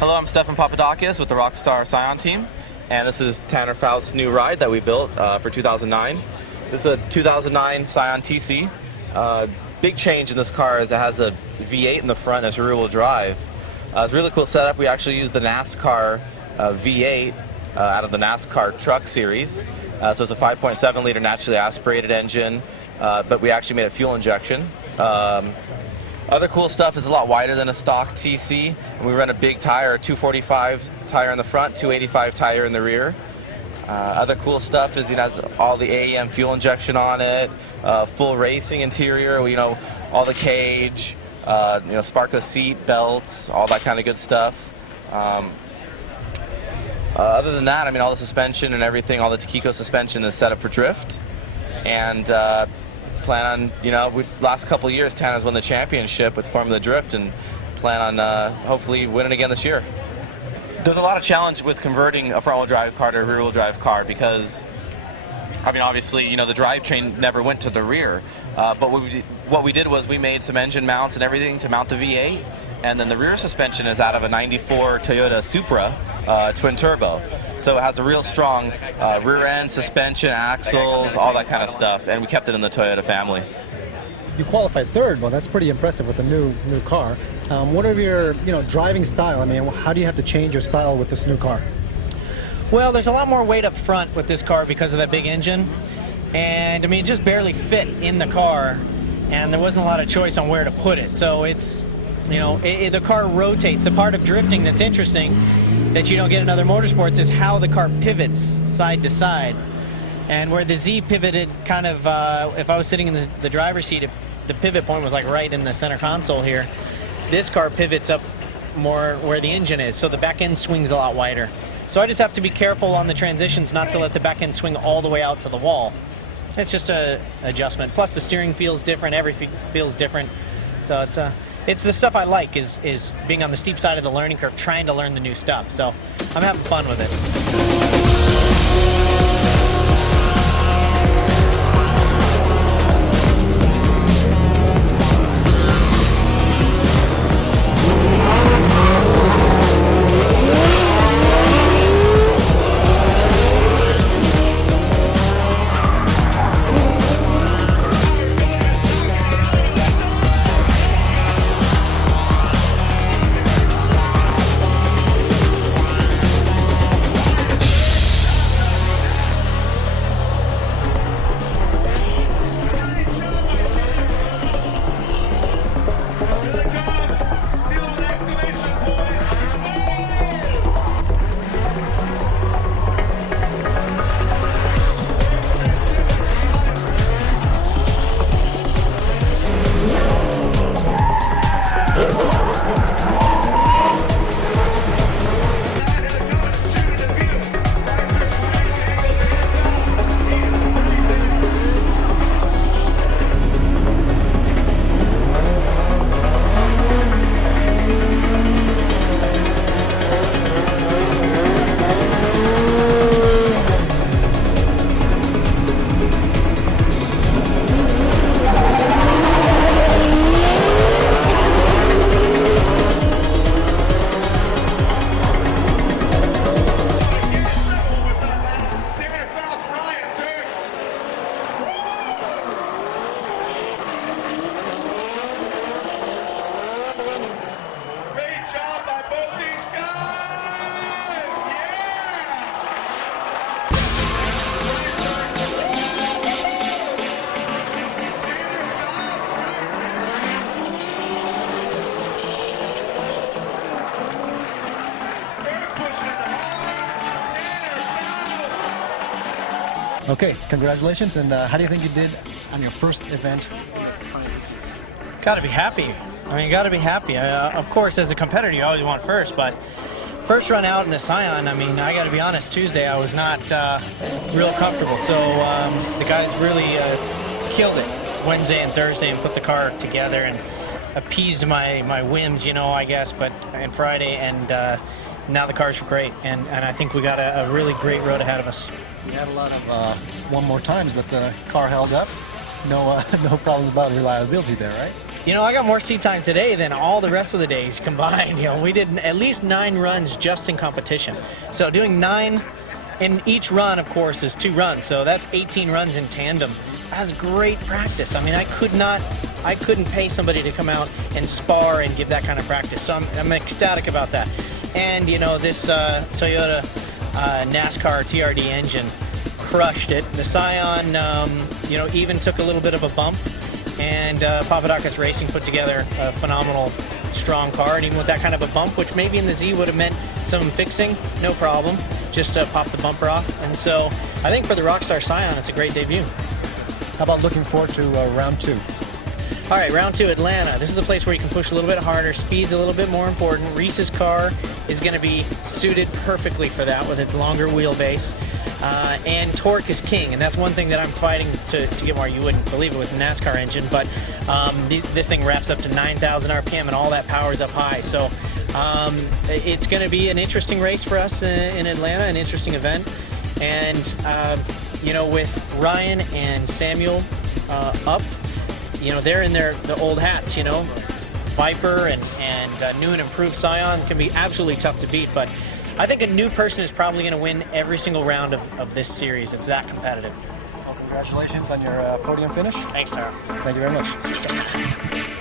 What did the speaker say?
Hello, I'm Stefan Papadakis with the Rockstar Scion team, and this is Tanner Foust's new ride that we built for 2009. This is a 2009 Scion TC. Big change in this car is it has a V8 in the front and it's rear-wheel drive. It's a really cool setup. We actually used the NASCAR V8 out of the NASCAR truck series. So it's a 5.7 liter naturally aspirated engine, but we actually made a fuel injection. Other cool stuff is a lot wider than a stock TC, and we run a big tire, a 245 tire in the front, 285 tire in the rear. Other cool stuff is it has all the AEM fuel injection on it, full racing interior, all the cage, Sparco seat belts, all that kind of good stuff. Other than that, all the suspension and everything, all the Takiko suspension is set up for drift, and plan on, last couple of years, Tanner's won the championship with Formula Drift, and plan on hopefully winning again this year. There's a lot of challenge with converting a front-wheel drive car to a rear-wheel drive car because, obviously, the drivetrain never went to the rear. But what we did was we made some engine mounts and everything to mount the V8, and then the rear suspension is out of a '94 Toyota Supra twin turbo. So it has a real strong rear end, suspension, axles, all that kind of stuff, and we kept it in the Toyota family. You qualified third. Well, that's pretty impressive with a new car. What are your driving style? How do you have to change your style with this new car? Well, there's a lot more weight up front with this car because of that big engine, and it just barely fit in the car, and there wasn't a lot of choice on where to put it. So it's the car rotates. The part of drifting that's interesting that you don't get in other motorsports is how the car pivots side to side. And where the Z pivoted kind of, if I was sitting in the driver's seat, if the pivot point was like right in the center console here, this car pivots up more where the engine is, so the back end swings a lot wider. So I just have to be careful on the transitions not to let the back end swing all the way out to the wall. It's just an adjustment. Plus the steering feels different, everything feels different. So it's the stuff I like is being on the steep side of the learning curve, trying to learn the new stuff. So I'm having fun with it. Okay, congratulations. And how do you think you did on your first event? Gotta be happy. Gotta be happy. Of course, as a competitor, you always want first, but first run out in the Scion, I gotta be honest, Tuesday I was not real comfortable. So the guys really killed it Wednesday and Thursday and put the car together and appeased my whims, I guess, and Friday, and now the cars were great, and I think we got a really great road ahead of us. We had a lot of one more times, but the car held up. No problems about reliability there, right? You know, I got more seat time today than all the rest of the days combined. You know, we did at least 9 runs just in competition. So doing 9 in each run, of course, is 2 runs. So that's 18 runs in tandem. That's great practice. I mean, I couldn't pay somebody to come out and spar and give that kind of practice. So I'm ecstatic about that. And, you know, this Toyota NASCAR TRD engine crushed it. The Scion, you know, even took a little bit of a bump. And Papadakis Racing put together a phenomenal, strong car. And even with that kind of a bump, which maybe in the Z would have meant some fixing, no problem. Just pop the bumper off. And so I think for the Rockstar Scion, it's a great debut. How about looking forward to round 2? All right, round 2, Atlanta. This is the place where you can push a little bit harder. Speed's a little bit more important. Reese's car is going to be suited perfectly for that with its longer wheelbase. And torque is king, and that's one thing that I'm fighting to get more. You wouldn't believe it with the NASCAR engine, but this thing wraps up to 9,000 RPM, and all that power is up high. So it's going to be an interesting race for us in Atlanta, an interesting event. And you know, with Ryan and Samuel up, you know, they're in the old hats. You know, Viper and new and improved Scion can be absolutely tough to beat, but I think a new person is probably going to win every single round of this series. It's that competitive. Well, congratulations on your podium finish. Thanks, Tara. Thank you very much.